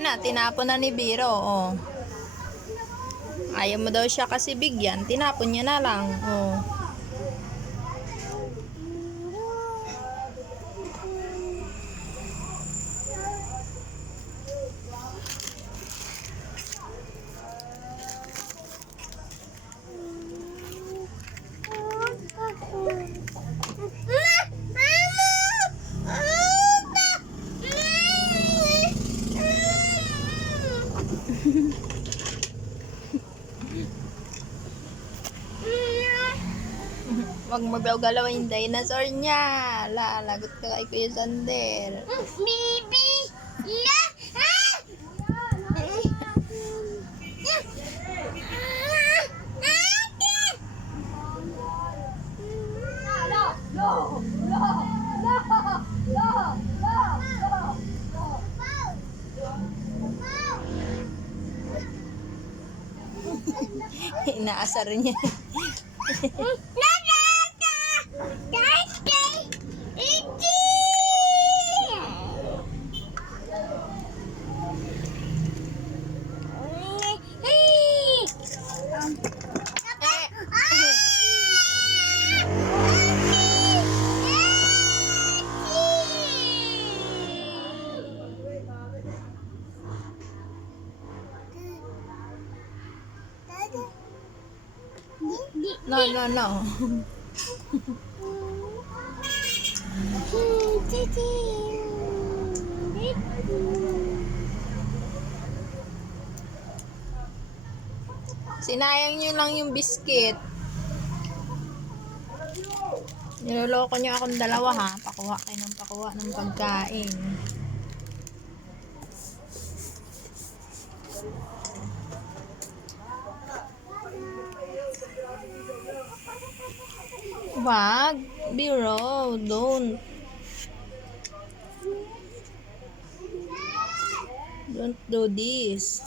Ano, tinapon na ni Biro, oh. Ayaw mo daw siya kasi bigyan, tinapon niya na lang, oh. Wag mo daw galawin yung dinosaur niya. Lagot ka kay Kuya Sander. Baby! Yeah! Inaasar niya. No. Sinayang nyo lang yung biscuit. Niloloko nyo akong dalawa ha. Pakuha kayo ng pakuha ng pagkain. Wag. Biro. Don't do this.